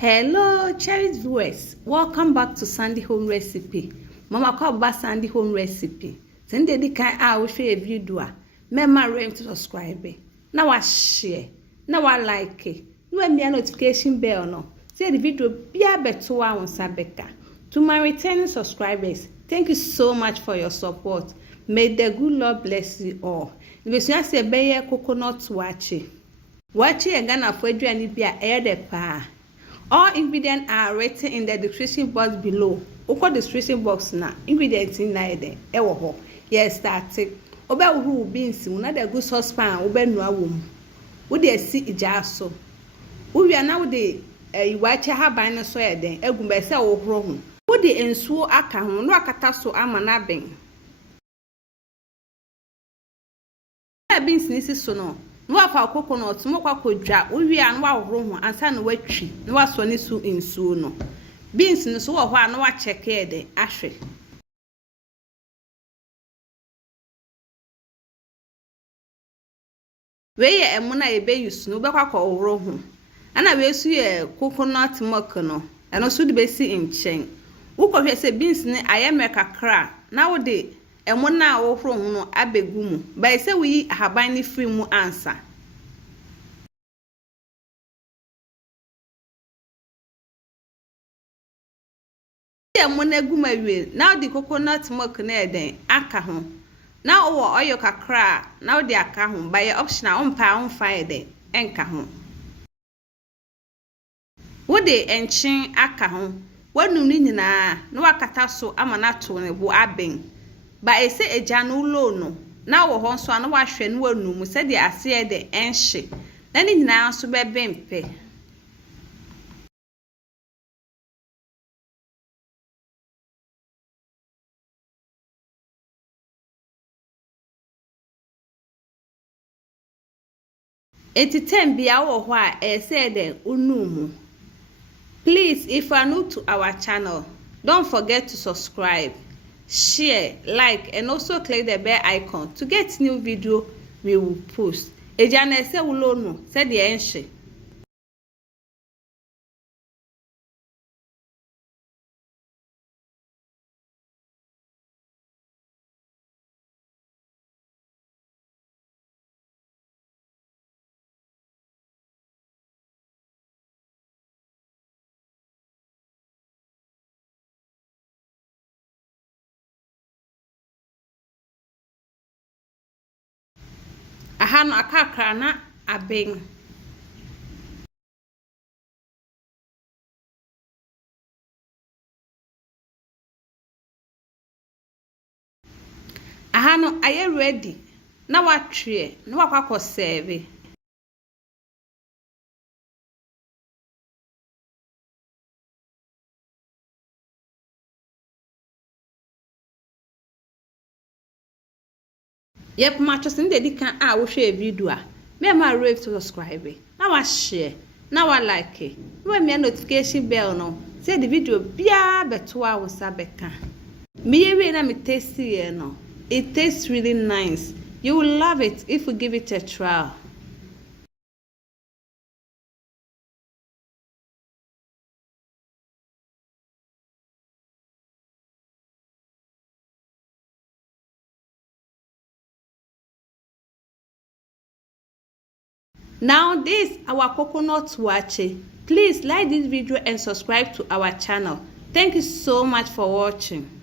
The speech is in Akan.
Hello, cherished viewers. Welcome back to Sandy Home Recipe. Mama called back Sandy Home Recipe. Send the kind I will share a video. Remember to subscribe. Now I share. Now I like it. No me a notification bell no. Say the video be a better on Sabeka. To my returning subscribers, thank you so much for your support. May the good Lord bless you all. If you say be coconut waakye. Waakye Ghana for aduane bia e de pa. All ingredients are written in the description box below. Oko description box na ingredients in na there. Ewo ho. Yes, start it. Obe uru beans mu na the good saucepan obe nu awom. Wo de si ija so. Wo wi na wo de waakye haban no so eden egumbe se wo horo ho. Wo de ensuo aka ho no akata so ama na ben. Na beans ni si so no. No afa coconut mo kwa kodwa owi an wa horo ho ansa na watwi na waso ne su nsuo no beans no so wo ho an wa check e de ahwe we ye emuna ebe yusu no be kwa ko horo ho ana we su ye coconut milk no eno so de be si nchen wo ko hwe se beans ne ayeme kakra na wo de emuna wo horo ho no abegu mu ba se wi haban ni free mu ansa emuna gu mawie na di coconut milk na eden aka ho na wo oil kakra na wo di aka ho ba ye optional on fa eden enka ho wo de enchin aka ho wanu ni nyina na wakata so ama na to ne bo aben ba ese eja no lo no na wo ho so na wahwe no wanu mu se de ase e de enhye na ni nyina so be bempe etitem bia wo ho a ese de unumu. Please, if you are new to our channel, don't forget to subscribe, share, like, and also click the bell icon to get new video we will post. Ejana se ulo no, se de enhye. Aha no akakra na aben. Aha no aye ready. Na watwe, na wakwa serve. Yep, matches in the can I will share video. Remember rave to subscribe. Now I share. Now I like it. When me notification bell no. Say the video bia beto a wasabeka. Me na me tasty no. It tastes really nice. You will love it if you give it a try. Now this our coconut waakye. Please like this video and subscribe to our channel. Thank you so much for watching.